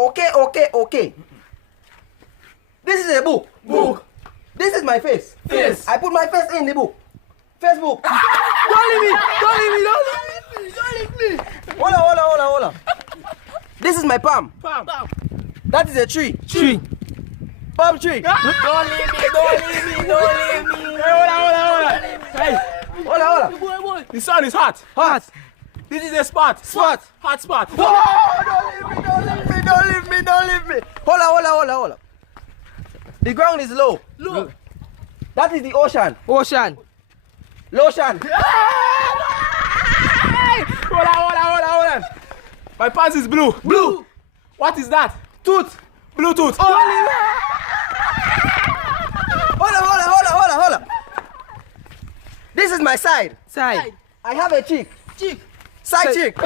Okay. This is a book. Book. This is my face. Face. I put my face in the book. Facebook. Don't leave me. Hold on. This is my palm. Palm. That is a tree. Tree. Palm tree. Don't leave me. Hey, hold on. Hey, Hold on. boy. The sun is hot. Hot. This is a spot. Spot. Hot spot. Oh, don't leave me. Hold on. The ground is low. Look. That is the ocean. Ocean. Lotion. Hold on. My pants is blue. Blue. What is that? Tooth. Bluetooth. Hold on. This is my side. Side. I have a chick. Chick. Side chick.